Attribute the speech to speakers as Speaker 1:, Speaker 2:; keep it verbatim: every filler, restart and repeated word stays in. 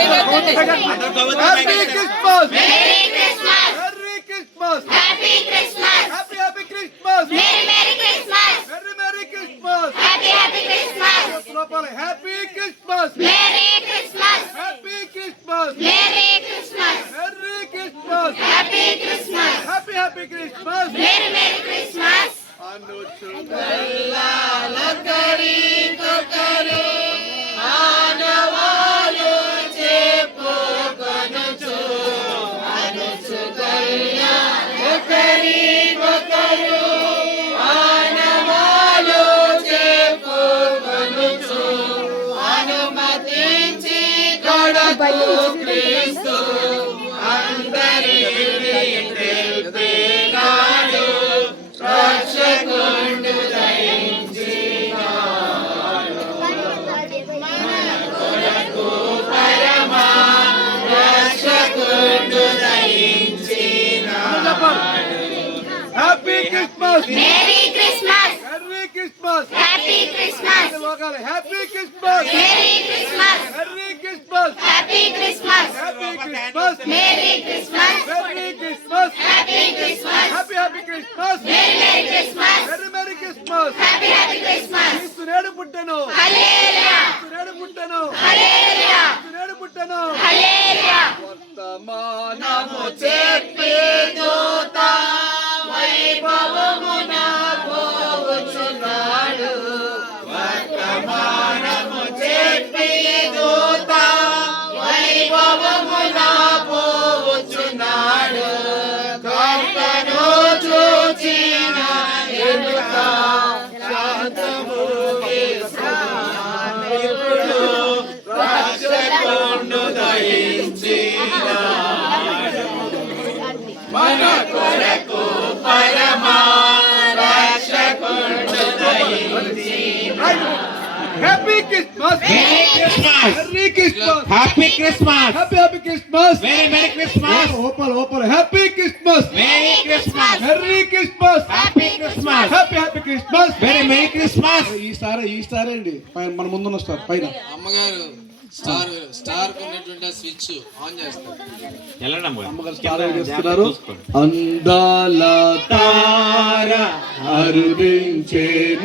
Speaker 1: Christmas. Merry Christmas. Merry Christmas. Happy Christmas. Happy Happy Christmas. Merry Merry Christmas. Merry Merry Christmas. Happy Happy Christmas. Happy Christmas. Merry Christmas. Happy Christmas. Merry Christmas. Merry Christmas. Happy Christmas. Happy Happy Christmas. Merry Merry Christmas. అనుచు కల్లాల కరి కొకరు ఆనవాలు చెప్పుకొనుచు అనుచు కల్లాల కరి కొకరు ఆనవాలు చెప్పుకొనుచు అనుమతించి కొడుకు క్రీస్తు అందరినీ తెలిపినాడు రక్షకుడు దయించినాడు మన కొరకు పరమ రక్షకుడు దయించినాడు. Happy Christmas. Merry Christmas. Merry Christmas. Happy Christmas. Happy Christmas. Merry Christmas. Merry Christmas. Happy Christmas. Happy Christmas. Merry Christmas. Merry Christmas. Happy Christmas. Happy happy Christmas. Merry merry Christmas. Merry merry Christmas. Happy happy Christmas. క్రీస్తునేడు పుట్టెను. Hallelujah. క్రీస్తునేడు పుట్టెను. Hallelujah. క్రీస్తునేడు పుట్టెను. హల్లెలూయా. వర్తమానము చెప్పే దూత వైభవమున పోవచ్చున్నాడు. వర్తమానము చెప్పే దూత వైభవమున పోవచ్చున్నాడు. కర్తను చూచిన ఎలుక శాంతము ఇప్పుడు రక్షకుడు దయించినాడు. మన కొరకు పరమ రక్షకుడు దయించినాడు. Happy Christmas. Merry Christmas. Merry Christmas. Happy Christmas. Happy happy Christmas. Merry merry Christmas. ఓపల్ ఓపల్ happy Christmas. Merry Christmas. Merry Christmas. Happy Christmas. Happy happy Christmas. Merry merry Christmas. ఈ స్టార్ ఈ స్టార్ అండి మన ముందున్న స్టార్ పైన
Speaker 2: అమ్మగారు star star ఉన్నటువంటి స్విచ్ ఆన్ చేస్తారు.
Speaker 1: అమ్మగారు స్టార్ చేస్తున్నారు. అందాల తార అరుణించే